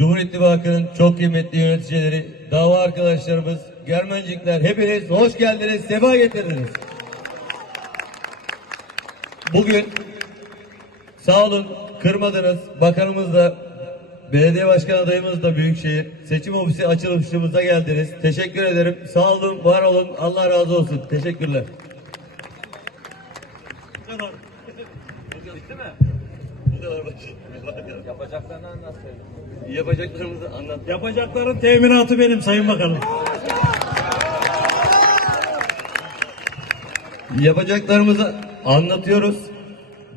Cumhur İttifakı'nın çok kıymetli yöneticileri, dava arkadaşlarımız, Germencikler hepiniz hoş geldiniz, sefa getirdiniz. Bugün sağ olun kırmadınız. Bakanımız da belediye başkan adayımız da Büyükşehir seçim ofisi açılışımıza geldiniz. Teşekkür ederim. Sağ olun, var olun. Allah razı olsun. Teşekkürler. Yapacaklarını anlatsaydın. Yapacaklarımızı anlat. Yapacakların teminatı benim Sayın Bakanım. Yapacaklarımızı anlatıyoruz.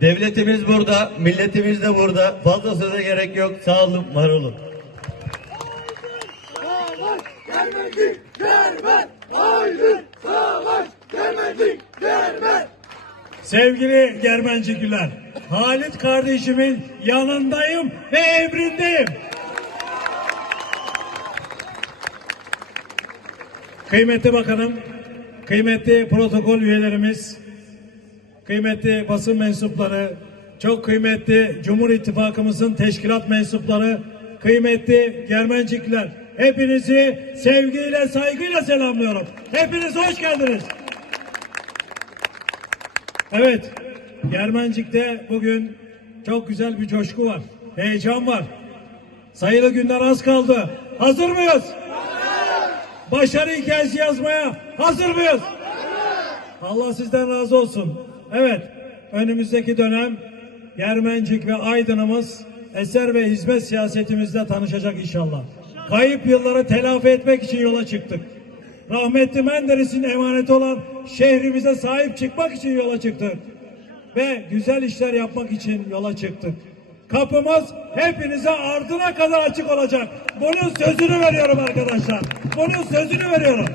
Devletimiz burada, milletimiz de burada. Fazla söze gerek yok. Sağ olun, var olun. Sevgili Germencikliler, Halit kardeşimin yanındayım ve emrindeyim. Kıymetli bakanım, kıymetli protokol üyelerimiz, kıymetli basın mensupları, çok kıymetli Cumhur İttifakımızın teşkilat mensupları, kıymetli Germencikler, hepinizi sevgiyle, saygıyla selamlıyorum. Hepiniz hoş geldiniz. Evet, Germencik'te bugün çok güzel bir coşku var, heyecan var. Sayılı günler az kaldı. Hazır mıyız? Başarı hikayesi yazmaya hazır mıyız? Allah sizden razı olsun. Evet, önümüzdeki dönem Germencik ve Aydın'ımız eser ve hizmet siyasetimizle tanışacak inşallah. Kayıp yılları telafi etmek için yola çıktık. Rahmetli Menderes'in emaneti olan şehrimize sahip çıkmak için yola çıktık. Ve güzel işler yapmak için yola çıktık. Kapımız hepinize ardına kadar açık olacak. Bunun sözünü veriyorum arkadaşlar. Bunun sözünü veriyorum.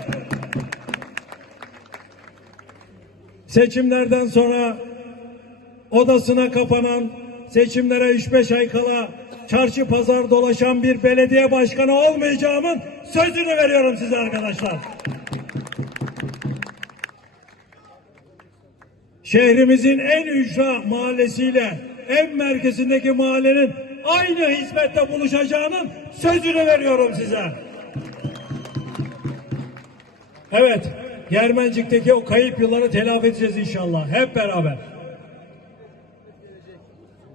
Seçimlerden sonra odasına kapanan, seçimlere 3-5 ay kala çarşı pazar dolaşan bir belediye başkanı olmayacağımın sözünü veriyorum size arkadaşlar. Şehrimizin en ücra mahallesiyle en merkezindeki mahallenin aynı hizmette buluşacağının sözünü veriyorum size. Evet, Germencik'teki o kayıp yılları telafi edeceğiz inşallah hep beraber.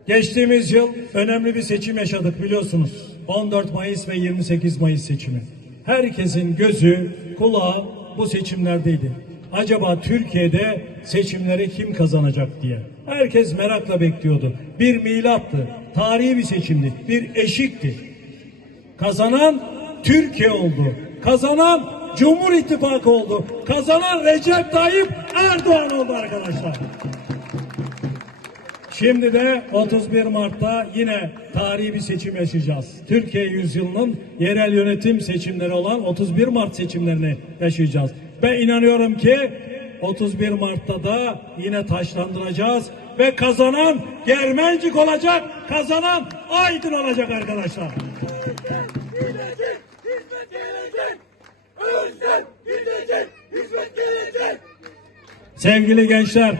Geçtiğimiz yıl önemli bir seçim yaşadık biliyorsunuz. 14 Mayıs ve 28 Mayıs seçimi. Herkesin gözü, kulağı bu seçimlerdeydi. Acaba Türkiye'de seçimleri kim kazanacak diye. Herkes merakla bekliyordu. Bir milattı, tarihi bir seçimdi, bir eşikti. Kazanan Türkiye oldu. Kazanan Cumhur İttifakı oldu. Kazanan Recep Tayyip Erdoğan oldu arkadaşlar. Şimdi de 31 Mart'ta yine tarihi bir seçim yaşayacağız. Türkiye yüzyılının yerel yönetim seçimleri olan 31 Mart seçimlerini yaşayacağız. Ben inanıyorum ki 31 Mart'ta da yine taşlandıracağız ve kazanan Germencik olacak, kazanan Aydın olacak arkadaşlar. Sevgili gençler,